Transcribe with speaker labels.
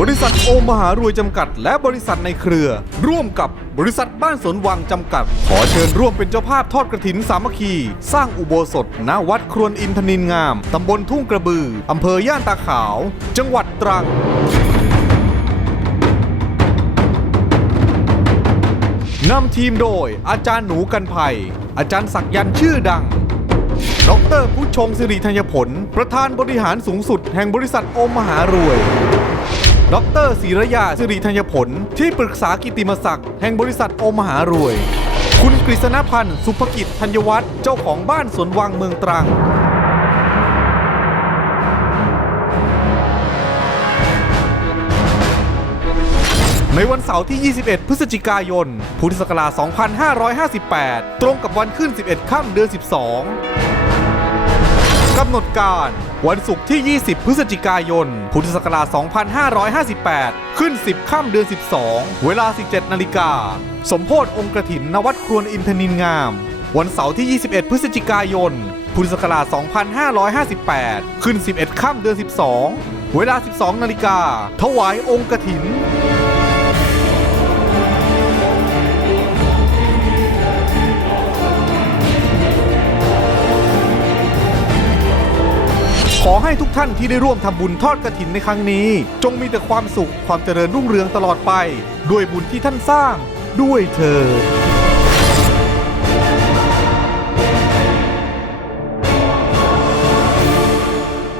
Speaker 1: บริษัทโอมหารวยจำกัด และบริษัทในเครือ ร่วมกับบริษัทบ้านสวนวังจำกัด ขอเชิญร่วมเป็นเจ้าภาพทอดกระถินสามัคคี สร้างอุโบสถณวัดครวนอินทนินงาม ตำบลทุ่งกระบือ อำเภอย่านตาขาว จังหวัดตรังนำทีมโดยอาจารย์หนูกันภัย อาจารย์ศักยันต์ชื่อดัง ดรผู้ชงสิริธัญผล ประธานบริหารสูงสุดแห่งบริษัทโอมมหารวย ดรศิรยาสิริธัญผล ที่ปรึกษากิติมศักดิ์แห่งบริษัทโอมมหารวย คุณกฤษณพันธ์สุภกิจธัญวัฒน์เจ้าของบ้านสวนวังเมืองตรัง ในวันเสาร์ที่ 21 พฤศจิกายน พุทธศักราช 2558 ตรงกับวันขึ้น 11 ค่ำเดือน 12 กำหนดการ วันศุกร์ที่ 20 พฤศจิกายน พุทธศักราช 2558 ขึ้น 10 ค่ำเดือน 12 เวลา 17 นาฬิกา สมโพธิองค์กระถินนวัดครวนอินทนินงาม วันเสาร์ที่ 21 พฤศจิกายน พุทธศักราช 2558 ขึ้น 11 ค่ำเดือน 12 เวลา 12 นาฬิกา ถวายองค์กระถิน อให้ทุกท่านที่ได้ร่วมทำบุญทอดกระถินในครั้งนี้ จงมีแต่ความสุขความเจริญรุ่งเรืองตลอดไป ด้วยบุญที่ท่านสร้างด้วยเธอ